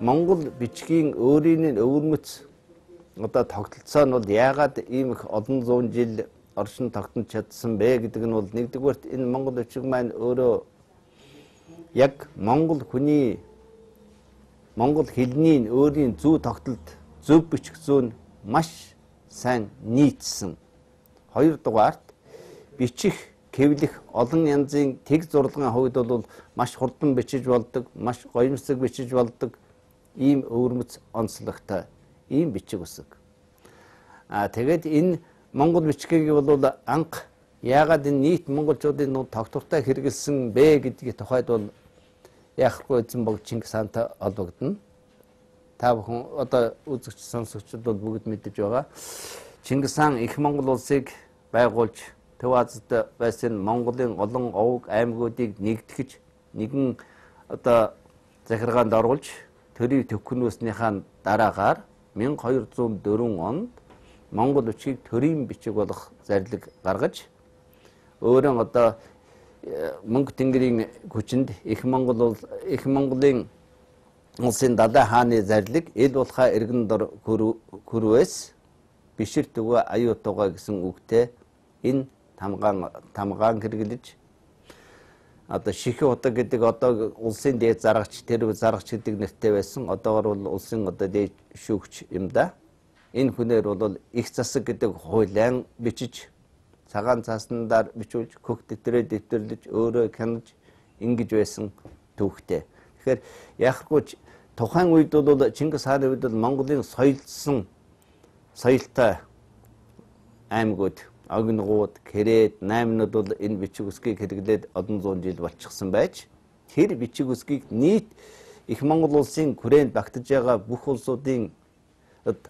Монгол бичгийн өөрийн өвөрмөц одоо тогтолцоо нь бол яагаад ийм их олон зуун жил оршин тогтнож чадсан бэ гэдэг нь бол нэгдүгээрт энэ монгол бичиг маань өөрөө яг монгол хүний монгол хэлний өөрийн зүй тогтолд зөв бичих зүйн маш сайн нийцсэн. Хоёрдугаарт бичих хэвлэх олон янзын тэг зурлагын хувьд бол маш хурдан бичиж болдог, маш гоёмсог бичиж болдог ийм өвөрмөц онцлогтой ийм бичиг үсэг. Тэгээд энэ монгол бичгийг бол анх яагаад энэ нийт монголчуудын тогтвортой хэрэгэлсэн бэ гэдгийг тухайд бол яахгүй эзэн бог Чингис хаантай холбогдно. Та бүхэн одоо үзэгч сонсогчдод бол бүгд мэдэж байгаа. Чингис хаан их Монгол улсыг байгуулж Төв Азид байсан Монголын олон овг аймагуудыг нэгтгэж нэгэн одоо захиргаанд оруулж төрийг төвхнөөснийхаа дараагаар 1204 онд монгол бичгийг төрийн бичиг болох зарлиг гаргаж өөрөө одоо Мөнх тэнгэрийн хүчинд их Монголын улсын далай хааны зарлиг ил булхай эргэн дор хүрвээс биширт өгөө аюутгаа гэсэн үгтэй энэ тамгаан хэрэглэж одоо Шихэн удаг гэдэг одоо улсын дээд зарагч тэр зарагч гэдэг нэртэй байсан. Одоогор бол улсын одоо дээд шүүгч юм да. Энэ хүнээр бол их засаг гэдэг хуулиан бичиж цагаан цааснаар бичүүлж хөх дэвтрээ дэвтэрлэж өөрөө хянаж ингэж байсан төвхтэй. Тэгэхээр яахгүй тухайн үед бол Чингис хааны үед бол Монголын соёлсон соёлтой аймагуд Огногууд, Кэрээд, Наймнууд бол энэ бичиг үсгийг хэрэглээд олон зуун жил болчихсон байж тэр бичиг үсгийг нийт их Монгол улсын хүрээнд багтаж байгаа бүх улсуудын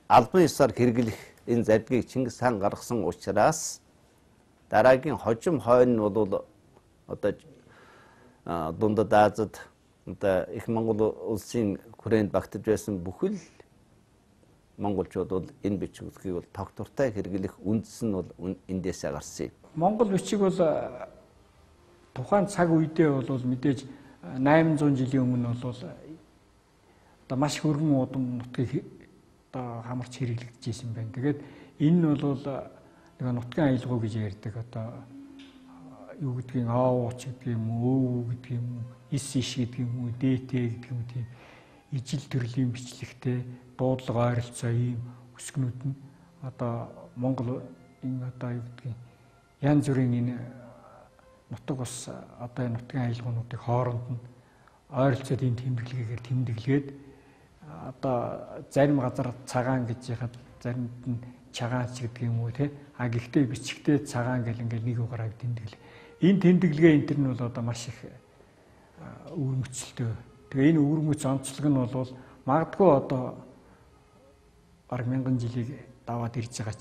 албан ёсоор хэрэглэх энэ зардлыг Чингис хаан гаргасан учраас дараагийн хожим хойно нь бол одоо Дундад Азад одоо их Монгол улсын хүрээнд багтаж байсан бүхэл монголчууд бол энэ бичиг үсгийг бол тогтвортой хэрэглэх үндэс нь бол эндээсээ гарсан юм. Монгол бичиг бол тухайн цаг үедээ бол мэдээж 800 жилийн өмнө бол одоо маш хөргөн удам нутгийг одоо хамарч хэрэглэгдэж байсан байна. Тэгээд энэ нь бол нэг нутгийн аялгау гэж ярьдаг одоо юу гэдгийг аавууч гэдэг юм уу, өвөө гэдэг юм уу, ис иш гэдэг юм уу, дээтэй гэдэг юм тийм ижил төрлийн бичлэгтэй дуудлага ойролцоо ийм өсгнүүд нь одоо Монгол энэ одоо юу гэдгийг янз бүрийн энэ нутаг бас одоо энэ нутгийн аялгуунуудыг хооронд нь ойролцоод энэ тэмдэглэгээр тэмдэглээд одоо зарим газар цагаан гэж яхад заримд нь чагаач гэдэг юм уу те гэхдээ бичгтээ цагаан гэл ингээл нэг угаараа тэмдэглээ. Энэ тэмдэглэгээ энэ төр нь бол одоо маш их өвөрмөцөлтөө. Тэгээ энэ өвөрмөц онцлог нь бол магадгүй одоо бараг 1000 жилийг даваад ирж байгаа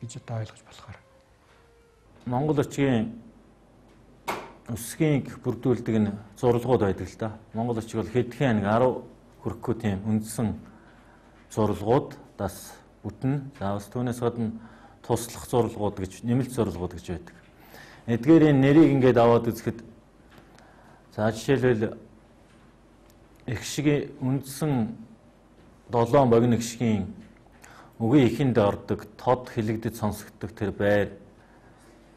гэж одоо ойлгож болохоор Монгол бичгийн үсгийг бүрдүүлдэг нь зурлагууд байдаг л да. Монгол бичиг бол хэдхэн 10 хүрэхгүй тийм үндсэн зурлагууд бас бүтэн. Заавал түүнээс гадна туслах зурлагууд гэж нэмэлт зурлагууд гэж байдаг. Эдгээрийн нэрийг ингээд аваад үзэхэд за жишээлбэл их шиг үндсэн 7 богино их шигийн үгийн ихэнд ордог тод хилэгдэд сонсогддог тэр байр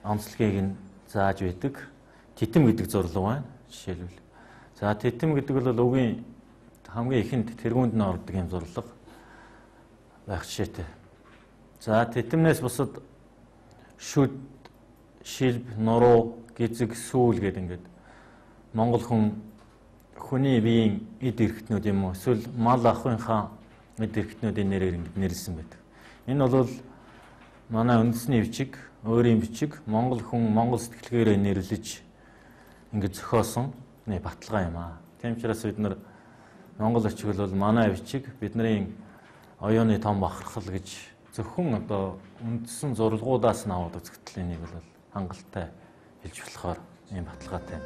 онцлогийг нь зааж байдаг. Титэм гэдэг зурлаг байна. Жишээлбэл. За титэм гэдэг бол үгийн хамгийн ихэнд тэргуунд нь ордог юм зурлаг. байх жишээтэй. За тэтэмнээс бусад шүд, шилб, нуруу, гизэг, сүүл гэдэг ингээд Монгол хүний биеийн эд эрхтнүүд юм уу эсвэл мал ахуйнхаа эд эрхтнүүдийн нэрээр ингээд нэрлсэн байдаг. Энэ бол манай үндэсний бичиг, өөрийн бичиг, Монгол хүн монгол сэтгэлгээрээ нэрлэж ингээд зохиосон баталгаа юм аа. Тийм учраас бид нар монгол бичиг бол манай бичиг, бидний оюуны том бахархал гэж зөвхөн одоо үндсэн зурлагуудаас нь аваад үзэгдэл энийг бол хангалттай хэлж болохоор ийм баталгаатай.